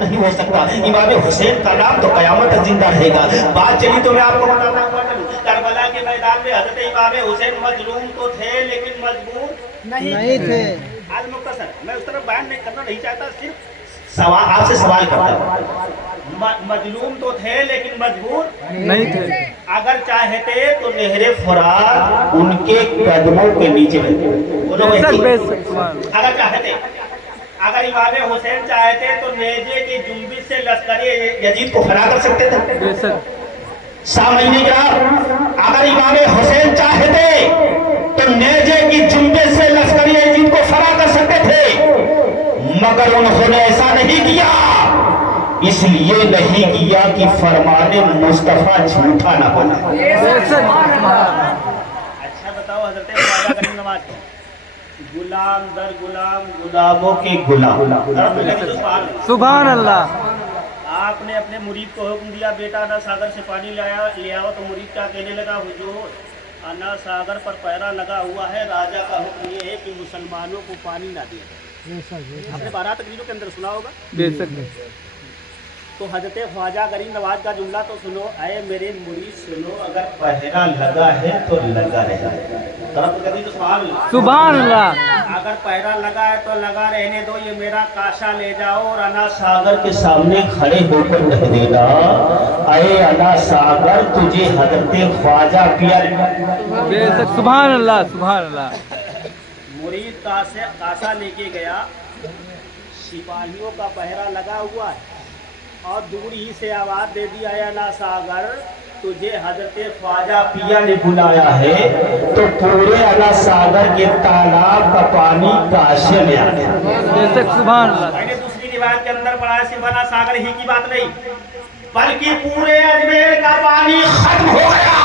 नहीं हो सकता। इमाम हुसैन का नाम तो कयामत तक जिंदा रहेगा। बात चली तो मैं आपको बताता हूँ, करबला के मैदान में हजरत इमाम हुसैन मजलूम तो थे लेकिन मजबूर नहीं थे। आज मुख्तसर मैं उस तरफ बयान नहीं करना नहीं चाहता, सिर्फ सवाल आपसे सवाल करता हूँ। मजलूम तो थे लेकिन मजबूर नहीं थे। अगर चाहते तो नहरे फुरात उनके कदमों के नीचे अगर चाहते, अगर इमाम हुसैन चाहते तो नेजे की जुम्बिश से लश्कर यजीद को फना कर सकते थे। सामने क्या, अगर इमाम हुसैन चाहते तो नेजे की जुम्बिश से लश्कर यजीद को फना कर सकते थे, मगर उन्होंने ऐसा नहीं किया। इसलिए नहीं किया कि फरमाने मुस्तफा झूठा ना बना। अच्छा बताओ, हजरत ख्वाजा गरीब नवाज गुलाम दर गुलाम, गुलामों के गुलाम। सुभान अल्लाह। आपने अपने मुरीद को हुक्म दिया, बेटा अना सागर से पानी ले आओ, तो मुरीद क्या कहने लगा, हुजूर अना सागर पर पैरा लगा हुआ है, राजा का हुक्म ये है कि मुसलमानों को पानी ना दिया। आपने 12 तकरीरों के अंदर सुना होगा। बेशक। तो हजरत ख्वाजा गरीब नवाज का जुमला तो सुनो, आए मेरे मुरीद सुनो, अगर पहरा लगा है तो लगा रहेगा। सुभान अल्लाह। अगर पहरा लगा है तो लगा रहने दो, ये मेरा काशा ले जाओ और अना सागर के सामने खड़े होकर कह देना, आए अना सागर तुझे हजरत ख्वाजा पिया। बेशक। सुभान अल्लाह, सुभान अल्लाह। मुरीद काशा लेके गया, सिपाहियों का पहरा लगा हुआ है और दूर ही से आवाज दे दी, आया ना सागर तुझे हजरत ख्वाजा पिया ने बुलाया है। तो पूरे अला सागर के तालाब का पानी काशे में आ गया। सुभान अल्लाह। मैंने दूसरी रिवायत के अंदर पढ़ा है, सिर्फ अला सागर ही की बात नहीं, बल्कि पूरे अजमेर का पानी खत्म हो गया।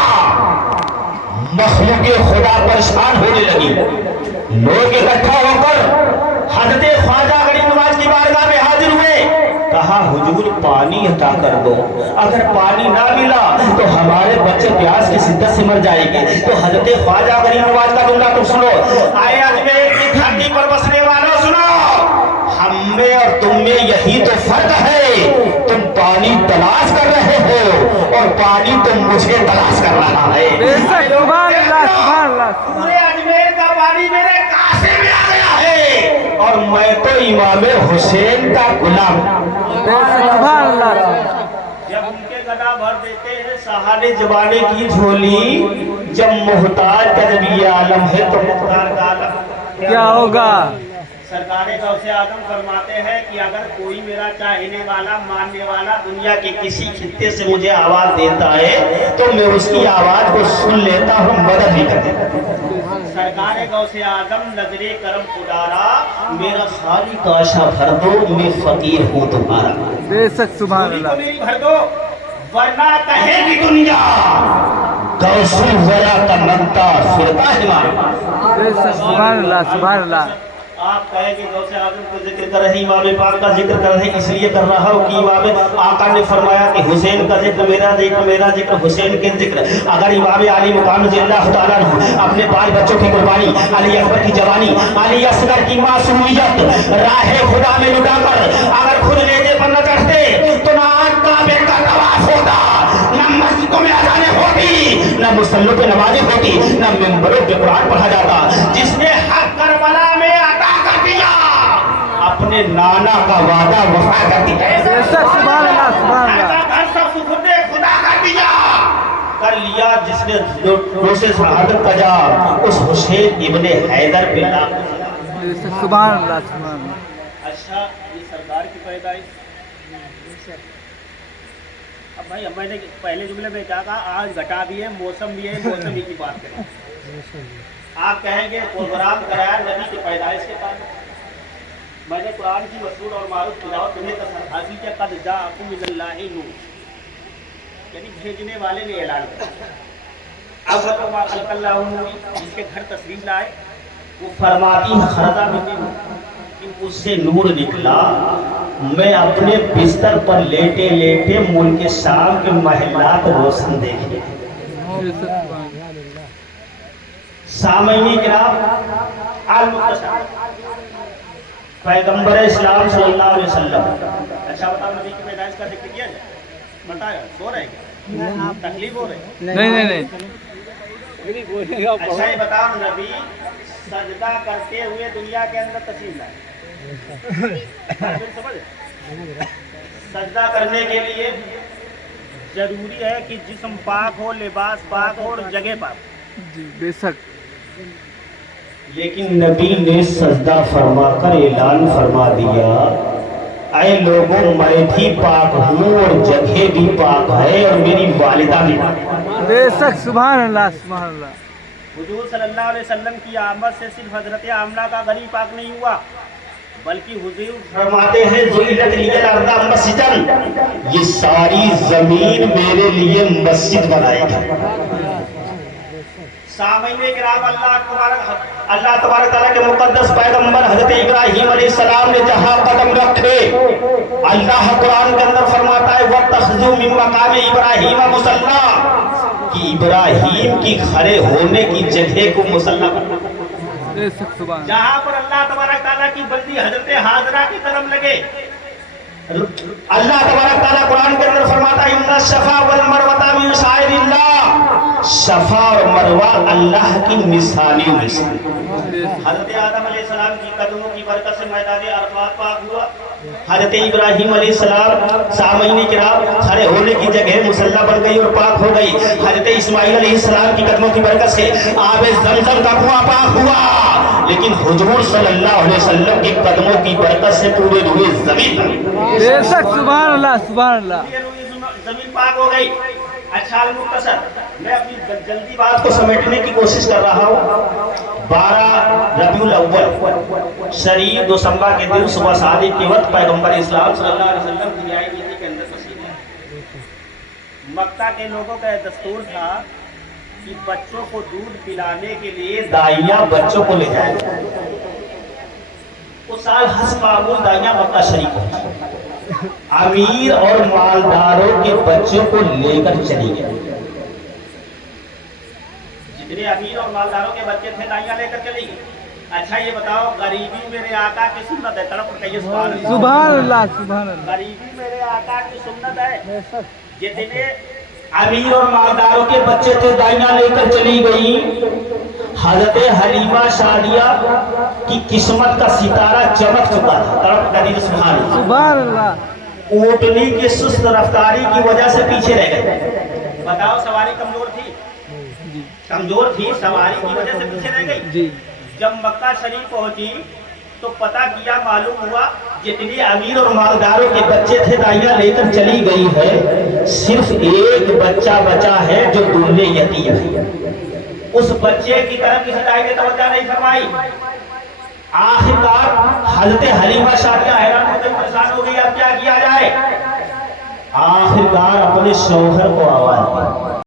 मखलूक खुदा परेशान होने लगी। लोग इकट्ठा होकर हजरत ख्वाजा गरीब नवाज की बारगाह में हाजिर हुए। कहा, हुजूर पानी अता कर दो, अगर पानी ना मिला तो हमारे बच्चे प्यास की शिद्दत से मर जाएंगे। तो हजरत ख्वाजा गरीब नवाज का जुमला तुम सुनो, आए अजमेर की धरती पर बसने वालों सुनो, हम में और तुम में यही तो फर्क है, तुम पानी तलाश कर रहे हो और पानी तुम मुझे तलाश कर रहा है। पूरे अजमेर का पानी मेरे कासे में आ गया है और मैं तो इमाम हुसैन का गुलाम। जब उनके गदा भर देते हैं सहारे जमाने की झोली, जब मोहताज का जब ये आलम है तो मुख्तार का आलम क्या होगा। सरकारे गौसे आजम फरमाते हैं कि अगर कोई मेरा चाहने वाला मानने वाला दुनिया के किसी खित्ते से मुझे आवाज देता है तो मैं उसकी आवाज को सुन लेता हूँ, मदद नहीं कर देता। सरकारे गौसे आजम नजरे करम खुदारा, मेरा खाली काशा भर दो, मैं फकीर हूँ तुम्हारा। बेशक। सुभान अल्लाह। मेरी भर दो, वरना कहेगी दुनिया गौसू वरा का मनता फिरता है मारा। बेशक। सुभान अल्लाह, सुभान अल्लाह। आप कहेंगे गौसे आजम को जिक्र कर रहे, इमाम पाक का जिक्र कर रहे, इसलिए कर रहा हूँ कि इमाम आका ने फरमाया कि हुसैन का जिक्र मेरा जिक्र हुसैन के जिक्र। अगर इमाम अली मुकाम अल्लाह तआला अपने बाल बच्चों की कुर्बानी, अली अकबर की जवानी, अली असगर की मासूमियत राहे खुदा में लुटाकर अगर खुद नेज़े पर न चढ़ते तो ना काबे का तवाफ होता, न मस्जिदों में अज़ानें होती, न मुसल्लों पे नमाजें होती, न मिंबरों पे कुरान पढ़ा जाता। जिसने हक करबला में अता कर दिया, अपने नाना का वादा वफा कर दिया। सुभान अल्लाह, सुभान अल्लाह। घर सब सुखदे खुदा कर दिया, कर लिया जिसने रोसे शहादत का जा, उस हुसैन इब्ने हैदर पे नाम। सुभान अल्लाह, सुभान अल्लाह। अच्छा, ये सरदार की पैदाइश। अब भाई मैंने पहले जुमले में क्या कहा, आज घटा भी है, मौसम भी है, मौसम ही की बात करें। आप कहेंगे प्रोग्राम कराया नबी की पैदाइश के बाद। मैंने कुरान की मशहूर और मारूफ तिलावत तुम्हें तसर हासिल किया, कद जाअकुम मिनल्लाहि नूर, यानी भेजने वाले ने ऐलान किया। अब तो मा खलक़ल्लाहु नूर, जिसके घर तशरीफ लाए वो फरमाती है खरदा मिन, कि उससे नूर निकला। मैं अपने बिस्तर पर लेटे लेटे मुल्क के शाम के महलात रोशन देखे। सामईन किराम, पैगंबर इस्लाम सल्लल्लाहु अलैहि वसल्लम। अच्छा बताओ, नबी की पैदाइश का जिक्र किया जाए? बताया, सो रहे क्या? तकलीफ हो रही? नहीं। अच्छा ये बताओ, नबी सजदा करते हुए दुनिया के अंदर तस्लीम लाए? समझ? सजदा करने के लिए जरूरी है कि जिस्म पाक हो, लिबास पाक हो और जगह पाक हो। जी बेशक। लेकिन नबी ने सजदा फरमा कर ऐलान फरमा दिया, ऐ लोगों, मैं भी पाक हूँ और जगह भी पाक है और मेरी वालिदा भी पाक है। बेशक, सुभान अल्लाह सुभान अल्लाह। हुजूर सल्लल्लाहु अलैहि वसल्लम की आमद से सिर्फ हजरत आमना का घर ही पाक नहीं हुआ, बल्कि हुजूर फरमाते हैं जुइलत लियल अर्दा मस्जिदन, ये सारी जमीन मेरे लिए मस्जिद बनाई गई। सामईने किराम, अल्लाह तबारक तआला के मुकद्दस पैगंबर हजरत इब्राहीम अलैहिस्सलाम ने जहां कदम रखे, अल्लाह कुरान के अंदर फरमाता है वत्तखज़ू मिन मकाम इब्राहीम मुसल्ला, कि इब्राहीम की खड़े होने की जगह को मुसल्ला बना। बेशक, सुभान। जहां पर अल्लाह तबारक तआला की बंदी हजरत हाजरा के कदम लगे, अल्लाह तबारक तआला कुरान के अंदर फरमाता है इन्ना शफा वल मरवता मिन शाइरिल्लाह, शफा और मरवा अल्लाह की निशानियों में से। हजरत आदम अलैहिस्सलाम की कदमों की बरकत से मैदान अरफात पाक हुआ। हजरत इब्राहीम अलैहिस्सलाम सामईने किराम खड़े होने की जगह मुसल्ला बन गई और पाक हो गई। हजरत इस्माइल अलैहिस्सलाम की कदमों की बरकत से आबे ज़मज़म का कुआं पाक हुआ। लेकिन हुजूर सल्लल्लाहु अलैहि वसल्लम की कदमों की बरकत से पूरे रूए ज़मीन, बेशक, सुभान अल्लाह सुभान अल्लाह, जमीन पाक हो गई। अच्छा मुख्तसर मैं अपनी जल्दी बात को समेटने की कोशिश कर रहा हूँ। 12 रबीउल अव्वल शरीफ दिसंबर के दिन सुबह सादिक के वक्त पैगंबर इस्लाम सल्लल्लाहु अलैहि वसल्लम की आयत के अंदर तस्लीम है। मक्का के लोगों का दस्तूर था कि बच्चों को दूध पिलाने के लिए दाइया बच्चों को ले जाए। उस साल हस मामूल दाइया मक्का शरीफ पहुंची, अमीर और मालदारों के बच्चों को लेकर चली गई। जितने अमीर और मालदारों के बच्चे थे दाइया लेकर चली गई। अच्छा ये बताओ, गरीबी मेरे आका की सुन्नत है? तड़प कहिए सुभान अल्लाह सुभान अल्लाह। गरीबी मेरे आका की सुन्नत है। जितने अमीर और मालदारों के बच्चे थे दाइया लेकर चली गई। हजरत हलीमा शादिया की किस्मत का सितारा चमक चुका था। तड़प करिए सुभान अल्लाह। ऊँटनी की सुस्त रफ्तारी की वजह से पीछे रह गए। बताओ, सवारी कमजोर थी? कमजोर थी, सवारी की वजह से पीछे रह गई जी। जब मक्का शरीफ पहुंची तो पता किया, मालूम हुआ जितने अमीर और मालदारों के बच्चे थे दाइया लेकर चली गई है, सिर्फ एक बच्चा बचा है जो दुल्हे यतीम है। उस बच्चे की तरफ किसी दाई ने तवज्जो नहीं फरमाई। आखिरकार हजरत हलीमा शादिया हैरान हो गई, परेशान हो गई, अब क्या किया जाए? आखिरकार अपने शौहर को आवाज दी।